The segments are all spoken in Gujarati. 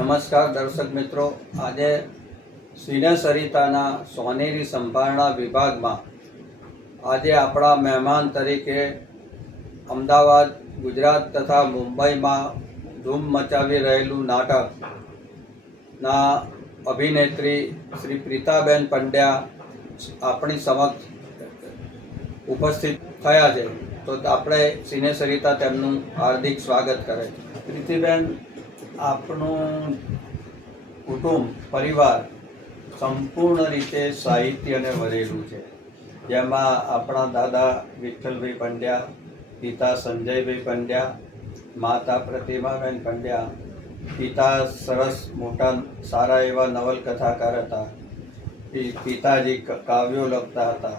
નમસ્કાર દર્શક મિત્રો, આજે સિને સરિતાના સોનેરી સંભારણા વિભાગમાં આજે આપણા મહેમાન તરીકે અમદાવાદ, ગુજરાત તથા મુંબઈમાં ધૂમ મચાવી રહેલું નાટકના અભિનેત્રી શ્રી પ્રીતાબેન પંડ્યા આપણી સમક્ષ ઉપસ્થિત થયા છે. તો આપણે સિને સરિતા તેમનું હાર્દિક સ્વાગત કરે છે. પ્રીતિબેન, આપણું કુટુંબ પરિવાર સંપૂર્ણ રીતે સાહિત્યને વરેલું છે, જેમાં આપણા દાદા વિઠ્ઠલભાઈ પંડ્યા, પિતા સંજયભાઈ પંડ્યા, માતા પ્રતિમાબેન પંડ્યા, પિતા સરસ મોટા સારા એવા નવલકથાકાર હતા, પિતાજી કાવ્યો લખતા હતા,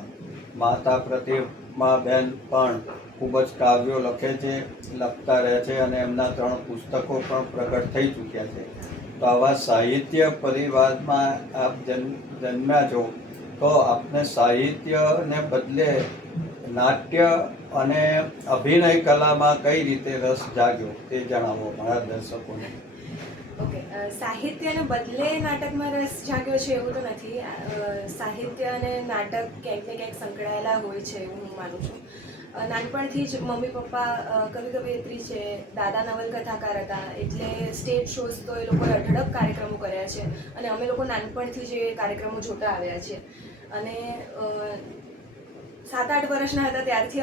માતા પ્રતિમાબેન પણ ખૂબ જ કાવ્યો લખતા રહે છે અને એમના 3 પુસ્તકો પણ પ્રગટ થઈ ચૂક્યા છે. તો આવા સાહિત્ય પરિવારમાં આપ જન્મ્યા છો, તો આપને સાહિત્યને બદલે નાટ્ય અને અભિનય કલામાં કઈ રીતે રસ જાગ્યો તે જણાવો મારા દર્શકોને. ઓકે, સાહિત્યને બદલે નાટકમાં રસ જાગ્યો છે એવું તો નથી. સાહિત્ય અને નાટક ક્યાંક ને ક્યાંક સંકળાયેલા હોય છે એવું હું માનું છું. નાનપણથી જ મમ્મી પપ્પા કવિયત્રી છે, દાદા નવલકથાકાર હતા, એટલે સ્ટેજ શોઝ તો એ લોકોએ અઢળક કાર્યક્રમો કર્યા છે અને અમે લોકો નાનપણથી જ એ કાર્યક્રમો જોતા આવ્યા છીએ. અને 7-8 વર્ષના હતા ત્યારથી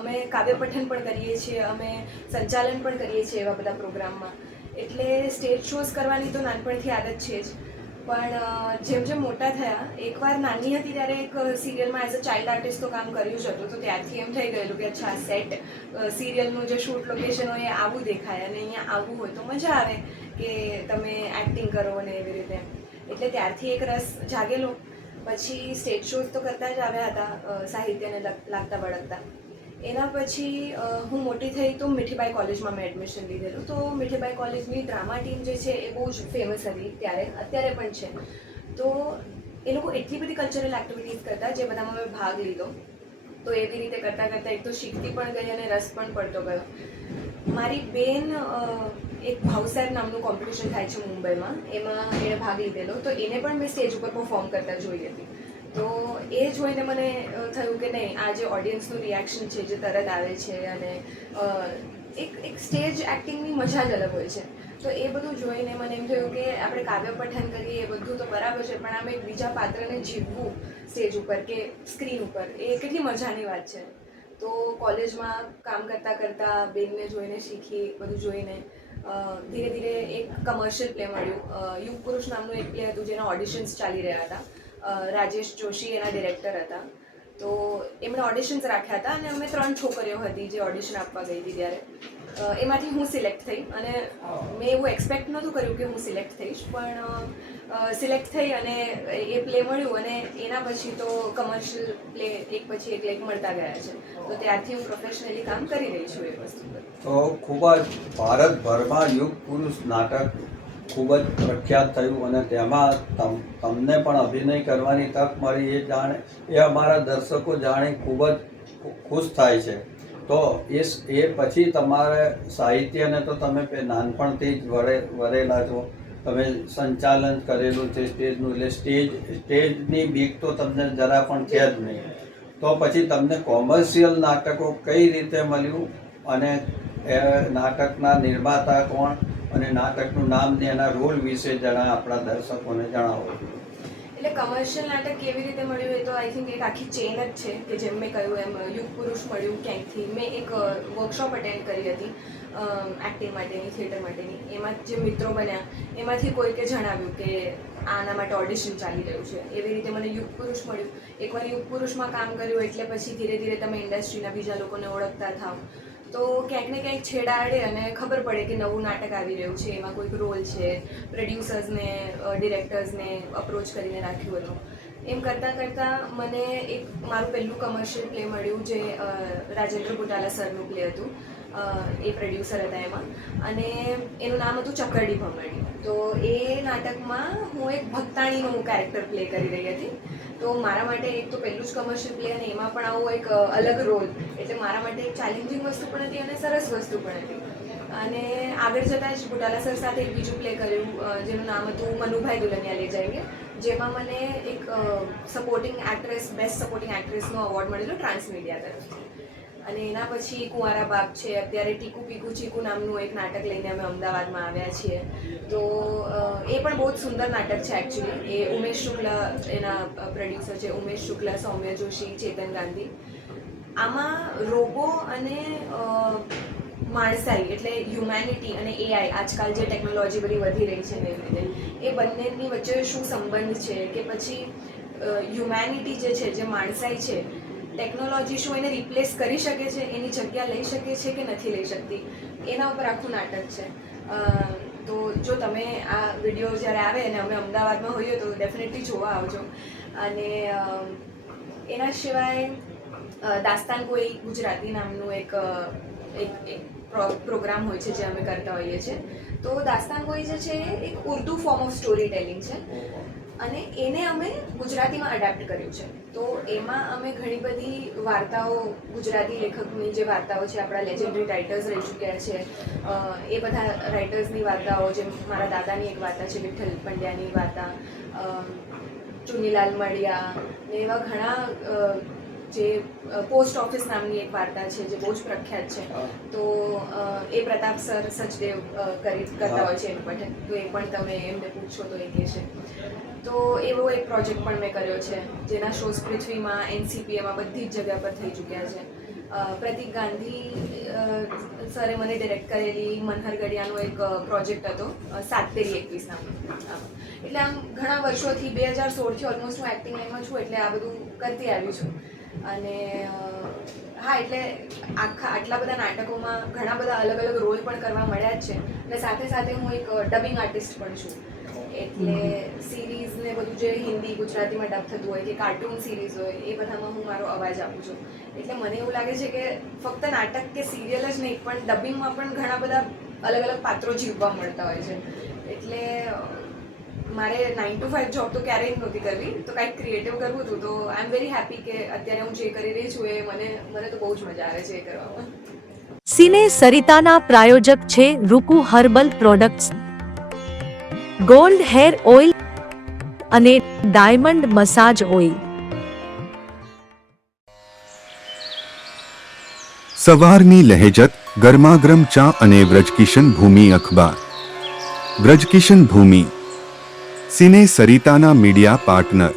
અમે કાવ્ય પઠન પણ કરીએ છીએ, અમે સંચાલન પણ કરીએ છીએ એવા બધા પ્રોગ્રામમાં. એટલે સ્ટેજ શોઝ કરવાની તો નાનપણથી આદત છે જ. પણ જેમ જેમ મોટા થયા, એકવાર નાની હતી ત્યારે એક સિરિયલમાં એઝ અ ચાઇલ્ડ આર્ટિસ્ટ તો કામ કર્યું જ હતું. તો ત્યારથી એમ થઈ ગયેલું કે અચ્છા, સેટ સિરિયલનું જે શૂટ લોકેશન હોય એ આવું દેખાય અને અહીંયા આવવું હોય તો મજા આવે કે તમે એક્ટિંગ કરો અને એવી રીતે. એટલે ત્યારથી એક રસ જાગેલો. પછી સ્ટેજ શોઝ તો કરતા જ આવ્યા હતા સાહિત્યને લાગતા વળગતા. એના પછી હું મોટી થઈ તો મીઠીબાઈ કોલેજમાં મેં એડમિશન લીધેલું. તો મીઠીબાઈ કોલેજની ડ્રામા ટીમ જે છે એ બહુ જ ફેમસ હતી ત્યારે, અત્યારે પણ છે. તો એ લોકો એટલી બધી કલ્ચરલ એક્ટિવિટીઝ કરતા જે બધામાં મેં ભાગ લીધો. તો એવી રીતે કરતાં કરતાં એક તો શીખતી પણ ગઈ અને રસ પણ પડતો ગયો. મારી બેન એક ભાવસાહેબ નામનું કોમ્પિટિશન થાય છે મુંબઈમાં, એમાં એણે ભાગ લીધેલો. તો એને પણ મેં સ્ટેજ ઉપર પરફોર્મ કરતા જોઈ હતી. તો એ જોઈને મને થયું કે નહીં, આ જે ઓડિયન્સનું રિએક્શન છે જે તરત આવે છે અને એક સ્ટેજ એક્ટિંગની મજા જ અલગ હોય છે. તો એ બધું જોઈને મને એમ થયું કે આપણે કાવ્ય પઠન કરીએ એ બધું તો બરાબર છે, પણ આમ એક બીજા પાત્રને જીવવું સ્ટેજ ઉપર કે સ્ક્રીન ઉપર એ કેટલી મજાની વાત છે. તો કોલેજમાં કામ કરતાં કરતાં બેનને જોઈને શીખી, બધું જોઈને ધીરે ધીરે એક કમર્શિયલ પ્લે મળ્યું. યુગ પુરુષ નામનું એક પ્લે હતું જેના ઓડિશન્સ ચાલી રહ્યા હતા. રાજેશ જોશી એના ડિરેક્ટર હતા. તો એમણે ઓડિશન્સ રાખ્યા હતા અને અમે 3 છોકરીઓ હતી જે ઓડિશન આપવા ગઈ હતી ત્યારે. એમાંથી હું સિલેક્ટ થઈ અને મેં એવું એક્સપેક્ટ નહોતું કર્યું કે હું સિલેક્ટ થઈશ, પણ સિલેક્ટ થઈ અને એ પ્લે મળ્યું અને એના પછી તો કમર્શિયલ પ્લે એક પછી એક મળતા ગયા છે. તો ત્યારથી હું પ્રોફેશનલી કામ કરી રહી છું એ વસ્તુ પર. તો ખૂબ જ ભારતભરમાં યુગ પુરુષ નાટક ખૂબ જ પ્રખ્યાત થયું અને તેમાં તમને પણ અભિનય કરવાની તક મળી એ અમારા દર્શકો જાણી ખૂબ જ ખુશ થાય છે. તો એ પછી તમારે સાહિત્યને તો તમે નાનપણથી જ વરેલા છો, તમે સંચાલન કરેલું છે સ્ટેજનું, એટલે સ્ટેજની બીક તો તમને જરા પણ છે જ નહીં. તો પછી તમને કોમર્શિયલ નાટકો કઈ રીતે મળ્યું અને એ નાટકના નિર્માતા કોણ અને નાટકનું નામ ને એના રોલ વિશે આપણા દર્શકોને જણાવો. એટલે કમર્શિયલ નાટક કેવી રીતે મળ્યું એ તો આઈ થિંક એક આખી ચેન જ છે કે જેમ મેં કહ્યું એમ યુગ પુરુષ મળ્યું ક્યાંકથી. મેં એક વર્કશોપ અટેન્ડ કરી હતી એક્ટિંગ માટેની, થિયેટર માટેની. એમાં જે મિત્રો બન્યા એમાંથી કોઈકે જણાવ્યું કે આના માટે ઓડિશન ચાલી રહ્યું છે. એવી રીતે મને યુગ પુરુષ મળ્યું. એકવાર યુગ પુરુષમાં કામ કર્યું એટલે પછી ધીરે ધીરે તમે ઇન્ડસ્ટ્રીના બીજા લોકોને ઓળખતા થાવ. તો ક્યાંક ને ક્યાંક છેડા આડે અને ખબર પડે કે નવું નાટક આવી રહ્યું છે, એમાં કોઈક રોલ છે. પ્રોડ્યુસર્સને, ડિરેક્ટર્સને અપ્રોચ કરીને રાખ્યું હતું. એમ કરતાં કરતાં મને એક મારું પહેલું કમર્શિયલ પ્લે મળ્યું જે રાજેન્દ્ર ગોટાલા સરનું પ્લે હતું. એ પ્રોડ્યુસર હતા એમાં અને એનું નામ હતું ચકરડી ભમરડી. તો એ નાટકમાં હું એક ભક્તાણીનું કેરેક્ટર પ્લે કરી રહી હતી. તો મારા માટે એક તો પહેલું જ કમર્શિયલ પ્લે અને એમાં પણ આવું એક અલગ રોલ, એટલે મારા માટે એક ચેલેન્જિંગ વસ્તુ પણ હતી અને સરસ વસ્તુ પણ હતી. અને આગળ જતાં જ ગોટાલા સર સાથે એક બીજું પ્લે કર્યું જેનું નામ હતું મનુભાઈ દુલ્હનિયા લે જાયેંગે, જેમાં મને એક સપોર્ટિંગ એક્ટ્રેસ, બેસ્ટ સપોર્ટિંગ એક્ટ્રેસનો એવોર્ડ મળેલો ટ્રાન્સમીડિયા તરફથી. અને એના પછી કુંવારા બાપ છે, અત્યારે ટીકુ પીકુ ચીકુ નામનું એક નાટક લઈને અમે અમદાવાદમાં આવ્યા છીએ. તો એ પણ બહુ જ સુંદર નાટક છે એકચ્યુઅલી. એ ઉમેશ શુક્લ એના પ્રોડ્યુસર છે, ઉમેશ શુક્લ, સૌમ્ય જોશી, ચેતન ગાંધી. આમાં રોબો અને માણસાઈ એટલે હ્યુમેનિટી અને એઆઈ, આજકાલ જે ટેકનોલોજી બધી વધી રહી છે ને એવી રીતે, એ બંનેની વચ્ચે શું સંબંધ છે, કે પછી હ્યુમેનિટી જે છે, જે માણસાઈ છે, ટેકનોલોજી શું એને રિપ્લેસ કરી શકે છે, એની જગ્યા લઈ શકે છે કે નથી લઈ શકતી, એના ઉપર આખું નાટક છે. તો જો તમે આ વિડીયો જ્યારે આવે અને અમે અમદાવાદમાં હોઈએ તો ડેફિનેટલી જોવા આવજો. અને એના સિવાય દાસ્તાન કોઈ ગુજરાતી નામનું એક પ્રોગ્રામ હોય છે જે અમે કરતા હોઈએ છીએ. તો દાસ્તાન કોઈ જે છે એ એક Urdu form of story telling છે અને એને અમે ગુજરાતીમાં અડેપ્ટ કર્યું છે. તો એમાં અમે ઘણી બધી વાર્તાઓ, ગુજરાતી લેખકની જે વાર્તાઓ છે, આપણા લેજેન્ડરી રાઇટર્સ રહી ચૂક્યા છે, એ બધા રાઇટર્સની વાર્તાઓ, જેમ મારા દાદાની એક વાર્તા છે વિઠ્ઠલ પંડ્યાની વાર્તા, ચુનીલાલ મળિયા ને એવા ઘણા, જે પોસ્ટ ઓફિસ નામની એક વાર્તા છે જે બહુ જ પ્રખ્યાત છે. તો એ પ્રતાપ સર સચદેવ કરતા હોય છે એનું પઠન, તો એ પણ તમે એમને પૂછો તો એ કહેશે. તો એવો એક પ્રોજેક્ટ પણ મેં કર્યો છે જેના શોઝ પૃથ્વીમાં, NCPAમાં બધી જ જગ્યા પર થઈ ચૂક્યા છે. પ્રતિક ગાંધી સરે મને ડિરેક્ટ કરેલી મનહર ગડિયાનો એક પ્રોજેક્ટ હતો 7/21 નામનો. એટલે આમ ઘણા વર્ષોથી 2016થી ઓલમોસ્ટ હું એક્ટિંગ લાઈનમાં છું, એટલે આ બધું કરતી આવી છું. અને હા, એટલે આટલા બધા નાટકોમાં ઘણા બધા અલગ અલગ રોલ પણ કરવા મળ્યા જ છે. અને સાથે સાથે હું એક ડબિંગ આર્ટિસ્ટ પણ છું. એટલે સિરીઝ ને બધું જે હિન્દી ગુજરાતીમાં ડબ થતું હોય કે કાર્ટૂન સિરીઝ હોય, એ બધામાં હું મારો અવાજ આપું છું. એટલે મને એવું લાગે છે કે ફક્ત નાટક કે સિરિયલ જ નહીં, પણ ડબિંગમાં પણ ઘણા બધા અલગ અલગ પાત્રો જીવવા મળતા હોય છે. એટલે મારે 9 to 5 જોબ તો ક્યારેય જ નહોતી કરવી, તો કંઈક ક્રિએટિવ કરવું હતું. તો આઈ એમ વેરી હેપી કે અત્યારે હું જે કરી રહી છું એ મને તો બહુ જ મજા આવે છે એ કરવામાં. સિને સરિતાના પ્રાયોજક છે Ruku herbal products, gold hair oil અને ડાયમંડ મસાજ ઓઇલ. સવારની લહેજત, ગરમાગરમ ચા અને વ્રજકિશન ભૂમિ અખબાર. વ્રજકિશન ભૂમિ, સિને સરિતાના મીડિયા પાર્ટનર.